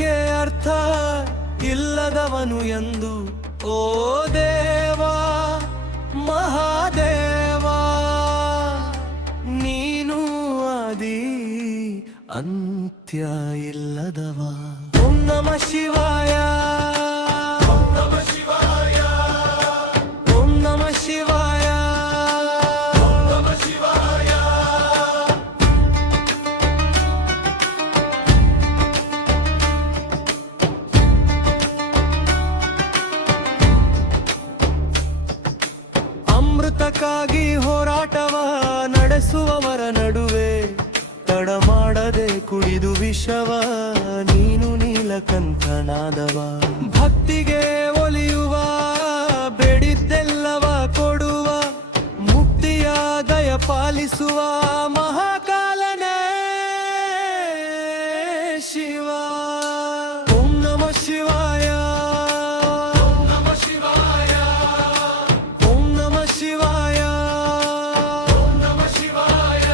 ಜೀವನಕ್ಕೆ ಅರ್ಥ ಇಲ್ಲದವನು ಎಂದು ಓ ದೇವಾ ಮಹಾದೇವ, ನೀನು ಆದಿ ಅಂತ್ಯ ಇಲ್ಲದವ. ಓಂ ನಮಃ ಶಿವಾಯ, ಓಂ ನಮಃ ಶಿವಾಯ, ಓಂ ನಮಃ ಶಿವಾಯ, ಓಂ ನಮಃ ಶಿವಾಯ. ಅಮೃತಕ್ಕಾಗಿ ಹೋರಾಟವ ನಡೆಸುವವರ ನಡುವೆ ತಡ ಮಾಡದೆ ಕುಡಿದು ವಿಷವ ನೀನು ನೀಲಕಂಠನಾದವ. ಭಕ್ತಿಗೆ ಒಲಿಯುವ ಬೇಡಿದ್ದೆಲ್ಲವ ಕೊಡುವ ಮುಕ್ತಿಯ ದಯ ಪಾಲಿಸುವ ಮಹಾಕಾಲನೇ ಶಿವ. ಓಂ ನಮಃ ಶಿವಾಯ, ಓಂ ನಮಃ ಶಿವಾಯ, ಓಂ ನಮಃ ಶಿವಾಯ, ಓಂ ನಮಃ ಶಿವಾಯ.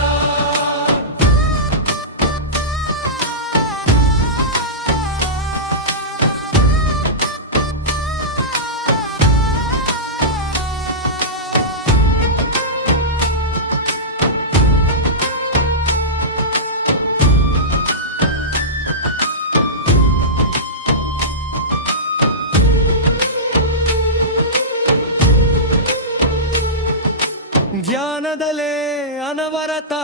ಜ್ಞಾನದಲೇ ಅನವರತ,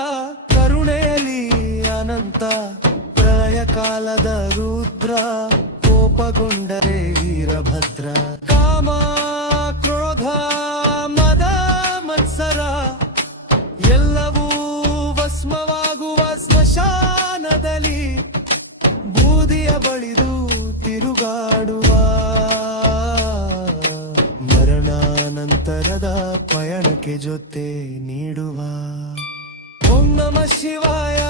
ಕರುಣೆಯಲ್ಲಿ ಅನಂತ, ಪ್ರಳಯ ಕಾಲದ ರುದ್ರ, ಕೋಪಗೊಂಡರೆ ವೀರಭದ್ರ. ಕಾಮ ಕ್ರೋಧ ಮದ ಮತ್ಸರ ಎಲ್ಲವೂ ಭಸ್ಮವಾಗುವ ಸ್ಮಶಾನದಲ್ಲಿ ಬೂದಿಯ ಬಳಿದು ತಿರುಗಾಡುವ ಮರಣಾನಂತರದ ಪಯಣಕ್ಕೆ ಜೊತೆ ನೀಡುವ. ಓಂ ನಮಃ ಶಿವಾಯ.